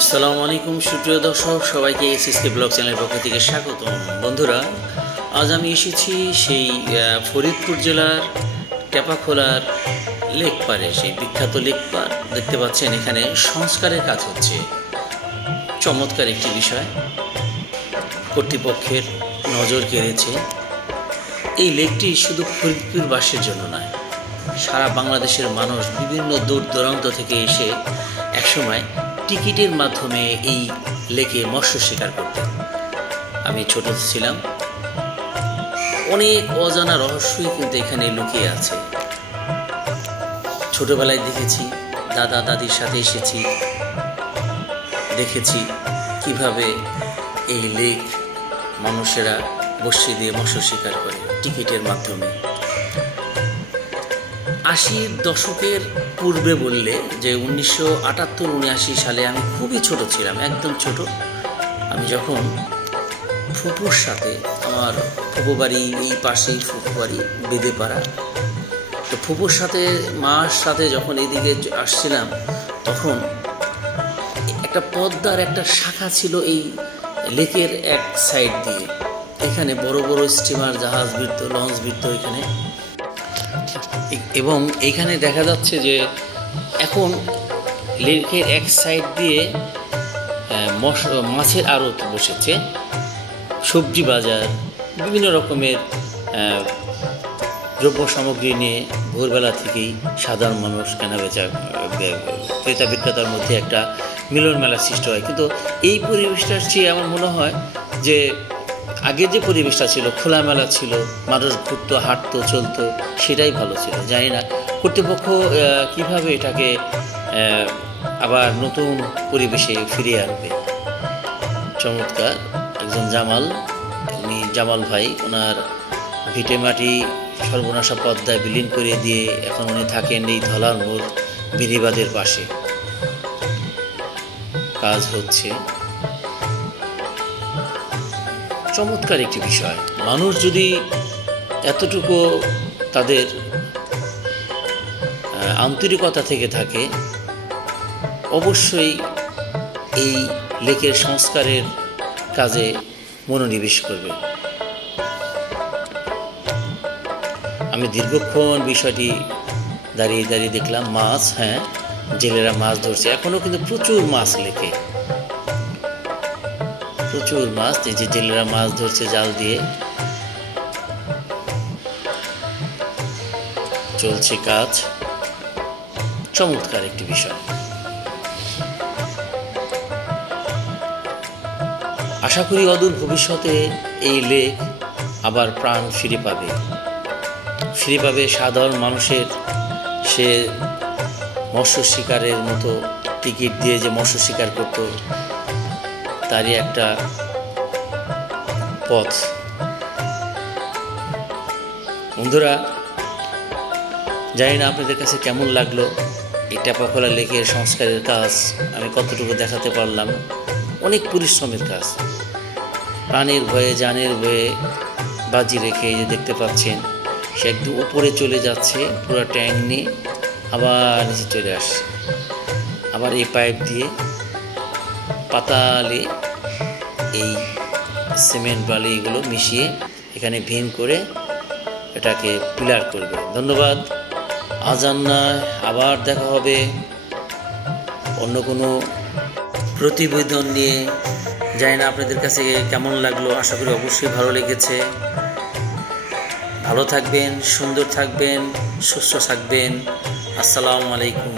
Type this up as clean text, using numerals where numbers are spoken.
আসসালামু আলাইকুম সুপ্রিয় দর্শক, সবাইকে এসএসকে ব্লগ চ্যানেলের পক্ষ থেকে স্বাগতম। বন্ধুরা, আজ আমি এসেছি সেই ফরিদপুর জেলার টেপাখোলার লেক পারে, সেই বিখ্যাত লেক পার। দেখতে পাচ্ছেন এখানে সংস্কারের কাজ হচ্ছে। চমৎকার একটি বিষয়, কর্তৃপক্ষের নজর কেড়েছে। এই লেকটি শুধু ফরিদপুরবাসীর জন্য নয়, সারা বাংলাদেশের মানুষ বিভিন্ন দূর দূরান্ত থেকে এসে একসময় টিকিটের মাধ্যমে এই লেকে মৎস্য শিকার করতেন। আমি ছোট ছিলাম, অনেক অজানা রহস্যই কিন্তু এখানে লুকিয়ে আছে। ছোটবেলায় দেখেছি, দাদা দাদির সাথে এসেছি, দেখেছি কিভাবে এই লেক মানুষেরা বর্ষি দিয়ে মৎস্য শিকার করে টিকিটের মাধ্যমে। 80-র দশকের পূর্বে বললে যে 1978-79 সালে আমি খুবই ছোট ছিলাম, একদম ছোট। আমি যখন ফুপুর সাথে, আমার ফুপু বাড়ি এই পাশেই, ফুপু বাড়ি বেদেপাড়া, তো ফুপুর সাথে মার সাথে যখন এদিকে আসছিলাম, তখন একটা পদ্মার একটা শাখা ছিল এই লেকের এক সাইড দিয়ে। এখানে বড় বড় স্টিমার, জাহাজ ভিড়ত, লঞ্চ ভিড়ত এখানে। এবং এইখানে দেখা যাচ্ছে যে এখন লেকের এক সাইড দিয়ে মাছের আড়ত বসেছে, সবজি বাজার, বিভিন্ন রকমের দ্রব্য সামগ্রী নিয়ে ভোরবেলা থেকেই সাধারণ মানুষ কেনাবেচা, ক্রেতা বিক্রেতার মধ্যে একটা মিলন মেলার সৃষ্টি হয়। কিন্তু এই পরিবেশটার চেয়ে আমার মনে হয় যে আগের যে পরিবেশটা ছিল, খোলামেলা ছিল, মানুষ ঘুরতো, হাঁটতো, চলতো, সেটাই ভালো ছিল। জানি না কর্তৃপক্ষ কিভাবে এটাকে আবার নতুন পরিবেশে ফিরিয়ে আনবে। চমৎকার একজন জামাল, উনি জামাল ভাই, ওনার ভিটে মাটি সর্বনাশা পদ্মায় বিলীন করে দিয়ে এখন উনি থাকেন এই ধলার মোড় বিধিবাদের পাশে। কাজ হচ্ছে, চমৎকার একটি বিষয়। মানুষ যদি এতটুকু তাদের আন্তরিকতা থেকে থাকে, অবশ্যই এই লেকের সংস্কারের কাজে মনোনিবেশ করবে। আমি দীর্ঘক্ষণ বিষয়টি দাঁড়িয়ে দাঁড়িয়ে দেখলাম। মাছ, হ্যাঁ, জেলেরা মাছ ধরছে, এখনো কিন্তু প্রচুর মাছ লেকে, প্রচুর মাছ। এই যে জেলেরা মাছ ধরছে জাল দিয়ে, চলছে কাজ। চমৎকার একটি বিষয়। আশা করি অদূর ভবিষ্যতে এই লেক আবার প্রাণ ফিরে পাবে, সাধারণ মানুষের। সে মৎস্য শিকারের মতো টিকিট দিয়ে যে মৎস্য শিকার করত, তারই একটা পথ। বন্ধুরা, জানি না আপনাদের কাছে কেমন লাগলো এই টেপাখোলা লেকের সংস্কারের কাজ। আমি কতটুকু দেখাতে পারলাম। অনেক পরিশ্রমের কাজ, প্রাণের ভয়ে, জানের ভয়ে বাজি রেখে এই যে দেখতে পাচ্ছেন, সে একদম উপরে চলে যাচ্ছে পুরো ট্যাঙ্ক নিয়ে, আবার নিচে চলে আসছে, আবার এই পাইপ দিয়ে পাতালে এই সিমেন্ট বালি এগুলো মিশিয়ে এখানে ভীম করে এটাকে পিলার করবে। ধন্যবাদ। আজান নয়, আবার দেখা হবে অন্য কোনো প্রতিবেদন নিয়ে। জানি না আপনাদের কাছে কেমন লাগলো, আশা করি অবশ্যই ভালো লেগেছে। ভালো থাকবেন, সুন্দর থাকবেন, সুস্থ থাকবেন। আসসালামু আলাইকুম।